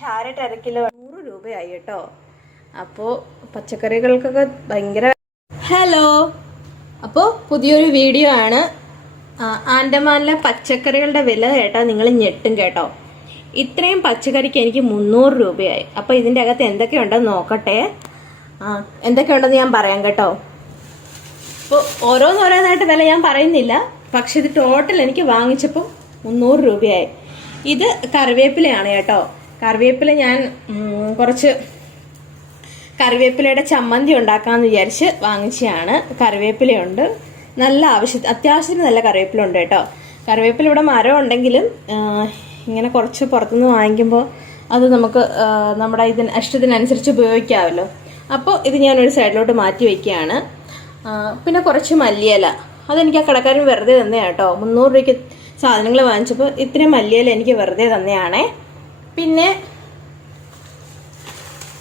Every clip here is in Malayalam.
ക്യാരറ്റ് അര കിലോ നൂറ് രൂപയായി കേട്ടോ. അപ്പോൾ പച്ചക്കറികൾക്കൊക്കെ ഭയങ്കര ഹലോ അപ്പോൾ പുതിയൊരു വീഡിയോ ആണ്. ആൻഡമാനിലെ പച്ചക്കറികളുടെ വില കേട്ടോ നിങ്ങൾ ഞെട്ടും കേട്ടോ. ഇത്രയും പച്ചക്കറിക്ക് എനിക്ക് മുന്നൂറ് രൂപയായി. അപ്പോൾ ഇതിന്റെ അകത്ത് എന്തൊക്കെയുണ്ടെന്ന് നോക്കട്ടെ. ആ എന്തൊക്കെയുണ്ടെന്ന് ഞാൻ പറയാം കേട്ടോ. അപ്പോൾ ഓരോന്നോരോന്നായിട്ട് വില ഞാൻ പറയുന്നില്ല. പക്ഷെ ഇത് ടോട്ടൽ എനിക്ക് വാങ്ങിച്ചപ്പോൾ മുന്നൂറ് രൂപയായി. ഇത് കറിവേപ്പിലയാണ് കേട്ടോ. കറിവേപ്പില ഞാൻ കുറച്ച് കറിവേപ്പിലയുടെ ചമ്മന്തി ഉണ്ടാക്കാമെന്ന് വിചാരിച്ച് വാങ്ങിച്ചതാണ്. കറിവേപ്പിലയുണ്ട്. നല്ല ആവശ്യം അത്യാവശ്യത്തിന് നല്ല കറിവേപ്പില ഉണ്ട് കേട്ടോ. കറിവേപ്പില ഇവിടെ മരം ഉണ്ടെങ്കിലും ഇങ്ങനെ കുറച്ച് പുറത്തുനിന്ന് വാങ്ങിക്കുമ്പോൾ അത് നമുക്ക് നമ്മുടെ ഇതിന് ഇഷ്ടത്തിനനുസരിച്ച് ഉപയോഗിക്കാമല്ലോ. അപ്പോൾ ഇത് ഞാനൊരു സൈഡിലോട്ട് മാറ്റി വയ്ക്കുകയാണ് പിന്നെ കുറച്ച് മല്ലിയില. അതെനിക്ക് ആ കടക്കാരൻ വെറുതെ തന്നെയാണ് കേട്ടോ. മുന്നൂറ് രൂപയ്ക്ക് സാധനങ്ങൾ വാങ്ങിച്ചപ്പോൾ ഇത്രയും മല്ലിയില എനിക്ക് വെറുതെ തന്നെയാണേ. പിന്നെ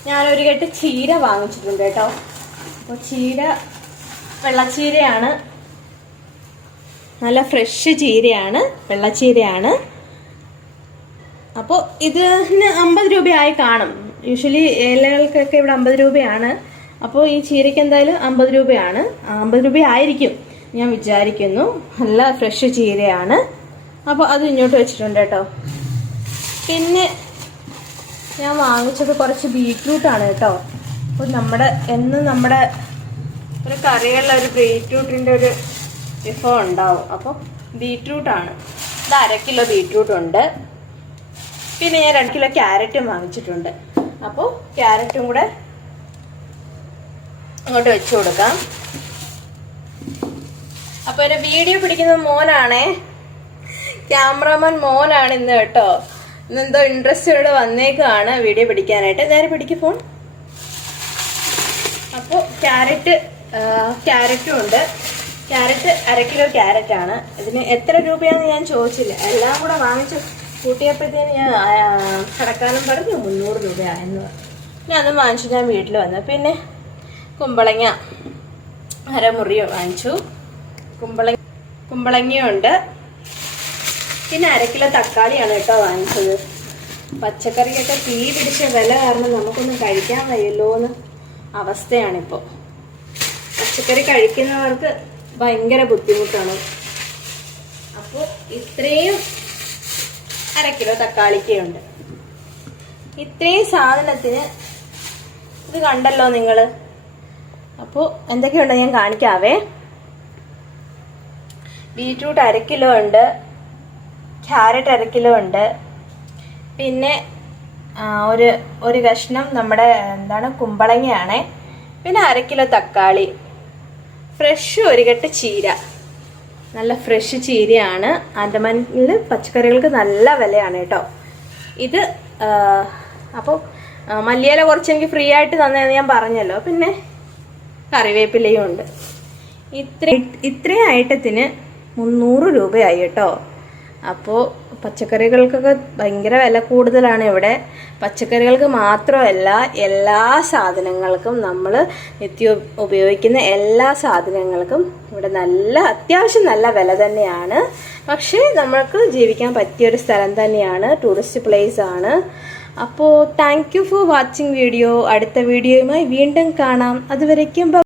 ഞാൻ ഒരു കെട്ട് ചീര വാങ്ങിച്ചിട്ടുണ്ട് കേട്ടോ. അപ്പോൾ ചീര വെള്ളച്ചീരയാണ്. നല്ല ഫ്രഷ് ചീരയാണ് വെള്ളച്ചീരയാണ്. അപ്പോൾ ഇതിന് അമ്പത് രൂപയായി കാണും. യൂഷ്വലി ഏലകൾക്കൊക്കെ ഇവിടെ അമ്പത് രൂപയാണ്. അപ്പോൾ ഈ ചീരയ്ക്ക് എന്തായാലും അമ്പത് രൂപയാണ്. അമ്പത് രൂപയായിരിക്കും ഞാൻ വിചാരിക്കുന്നു. നല്ല ഫ്രഷ് ചീരയാണ്. അപ്പോൾ അത് ഇങ്ങോട്ട് വെച്ചിട്ടുണ്ട് കേട്ടോ. പിന്നെ ഞാൻ വാങ്ങിച്ചത് കുറച്ച് ബീറ്റ്റൂട്ടാണ് കേട്ടോ. അപ്പോൾ നമ്മുടെ എന്ന് നമ്മുടെ ഒരു കറികളിൽ ഒരു ബീറ്റ്റൂട്ടിന്റെ ഒരു വിഭവം ഉണ്ടാവും. അപ്പോൾ ബീറ്റ്റൂട്ടാണ് ഇത് അര കിലോ ബീറ്റ്റൂട്ട് ഉണ്ട്. പിന്നെ ഞാൻ രണ്ട് കിലോ ക്യാരറ്റും വാങ്ങിച്ചിട്ടുണ്ട്. അപ്പോൾ ക്യാരറ്റും കൂടെ അങ്ങോട്ട് വെച്ചു കൊടുക്കാം. അപ്പോൾ എന്റെ വീഡിയോ പിടിക്കുന്ന മോനാണേ. ക്യാമറാമാൻ മോനാണ് ഇന്ന് കേട്ടോ. ഇന്ന് എന്തോ ഇൻട്രസ്റ്റോടെ വന്നേക്കാണ് വീഡിയോ പിടിക്കാനായിട്ട്. നേരെ പിടിക്ക് ഫോൺ അപ്പോൾ ക്യാരറ്റ് ക്യാരറ്റും ഉണ്ട്. ക്യാരറ്റ് അര കിലോ ക്യാരറ്റ് ആണ്. ഇതിന് എത്ര രൂപയാന്ന് ഞാൻ ചോദിച്ചില്ല. എല്ലാം കൂടെ വാങ്ങിച്ച് കൂട്ടിയപ്പോഴത്തേന് ഞാൻ കടക്കാലം പറഞ്ഞു മുന്നൂറ് രൂപയായെന്ന് പിന്നെ അത് വാങ്ങിച്ചു ഞാൻ വീട്ടിൽ വന്നു. പിന്നെ കുമ്പളങ്ങ അരമുറിയോ വാങ്ങിച്ചു. കുമ്പളങ്ങ കുമ്പളങ്ങയുണ്ട്. പിന്നെ അര കിലോ തക്കാളിയാണ് കേട്ടോ വാങ്ങിച്ചത്. പച്ചക്കറിയൊക്കെ തീ പിടിച്ച വില കാരണം നമുക്കൊന്നും കഴിക്കാൻ വയ്യല്ലോ എന്ന് അവസ്ഥയാണിപ്പോൾ പച്ചക്കറി കഴിക്കുന്നവർക്ക് ഭയങ്കര ബുദ്ധിമുട്ടാണ്. അപ്പോൾ ഇത്രയും അരക്കിലോ തക്കാളിക്കുണ്ട്. ഇത്രയും സാധനത്തിന് ഇത് കണ്ടല്ലോ നിങ്ങൾ അപ്പോൾ എന്തൊക്കെയുണ്ടോ ഞാൻ കാണിക്കാവേ. ബീറ്റ്റൂട്ട് അര കിലോ ഉണ്ട്. ക്യാരറ്റ് അര കിലോ ഉണ്ട്. പിന്നെ ഒരു ഒരു കഷ്ണം നമ്മുടെ എന്താണ് കുമ്പളങ്ങയാണേ. പിന്നെ അര കിലോ തക്കാളി. ഫ്രഷ് ഒരു കെട്ട് ചീര. നല്ല ഫ്രഷ് ചീരയാണ്. ആൻഡമാനിൽ പച്ചക്കറികൾക്ക് നല്ല വിലയാണ് കേട്ടോ. ഇത് അപ്പോൾ മല്ലിയില കുറച്ച് എനിക്ക് ഫ്രീ ആയിട്ട് തന്നതെന്ന് ഞാൻ പറഞ്ഞല്ലോ. പിന്നെ കറിവേപ്പിലയും ഉണ്ട്. ഇത്ര ഇത്രയും ഐറ്റത്തിന് മുന്നൂറ് രൂപയായി കേട്ടോ. അപ്പോൾ പച്ചക്കറികൾക്കൊക്കെ ഭയങ്കര വില കൂടുതലാണ് ഇവിടെ. പച്ചക്കറികൾക്ക് മാത്രമല്ല എല്ലാ സാധനങ്ങൾക്കും നമ്മൾ നിത്യ ഉപയോഗിക്കുന്ന എല്ലാ സാധനങ്ങൾക്കും ഇവിടെ നല്ല അത്യാവശ്യം നല്ല വില തന്നെയാണ്. പക്ഷേ നമ്മൾക്ക് ജീവിക്കാൻ പറ്റിയൊരു സ്ഥലം തന്നെയാണ് ടൂറിസ്റ്റ് പ്ലേസ് ആണ്. അപ്പോൾ thank you for watching video. അടുത്ത വീഡിയോയുമായി വീണ്ടും കാണാം. അതുവരയ്ക്കും